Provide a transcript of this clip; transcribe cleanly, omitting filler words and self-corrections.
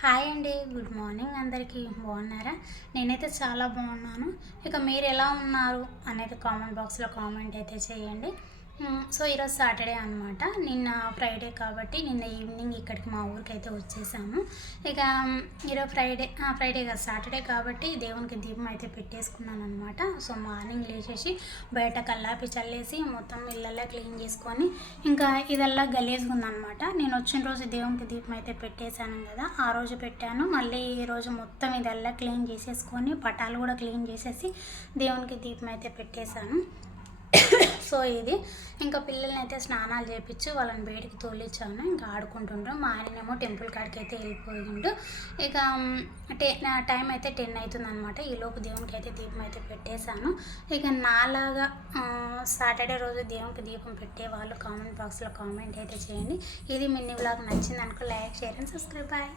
Hi అండి, good morning అందరికీ. బాగున్నారా? నేనైతే చాలా బాగున్నాను. ఇక మీరు ఎలా ఉన్నారు అనేది కామెంట్ బాక్స్లో కామెంట్ అయితే చేయండి. సో ఈరోజు సాటర్డే అనమాట. నిన్న ఫ్రైడే కాబట్టి నిన్న ఈవినింగ్ ఇక్కడికి మా ఊరికి అయితే వచ్చేసాము. ఇక ఈరోజు ఫ్రైడే కాదు, సాటర్డే కాబట్టి దేవునికి దీపం అయితే పెట్టేసుకున్నాను అనమాట. సో మార్నింగ్ లేచేసి బయట కల్లాపి చల్లేసి మొత్తం ఇళ్ళల్లో క్లీన్ చేసుకొని ఇంకా ఇదల్లా గలీజ్గా ఉందనమాట. నేను వచ్చిన రోజు దేవునికి దీపం అయితే పెట్టేశాను కదా, ఆ రోజు పెట్టాను. మళ్ళీ ఈ రోజు మొత్తం ఇదల్లా క్లీన్ చేసేసుకొని పటాలు కూడా క్లీన్ చేసేసి దేవునికి దీపం అయితే పెట్టేశాను. సో ఇది ఇంకా పిల్లల్ని అయితే స్నానాలు చేయించి వాళ్ళని బయటికి తోలిచ్చాను. ఇంకా ఆడుకుంటుండ్రు. మా ఆయనేమో టెంపుల్ కాడికి అయితే వెళ్ళిపోయిండు. ఇక టైం అయితే 10 అవుతుంది అనమాట. ఈలోపు దేవునికి అయితే దీపం అయితే పెట్టేశాను. ఇక నాలాగా సాటర్డే రోజు దేవునికి దీపం పెట్టే వాళ్ళు కామెంట్ బాక్స్లో కామెంట్ అయితే చేయండి. ఇది మినీ వ్లాగ్ నచ్చింది అనుకో, like, share and subscribe. Bye.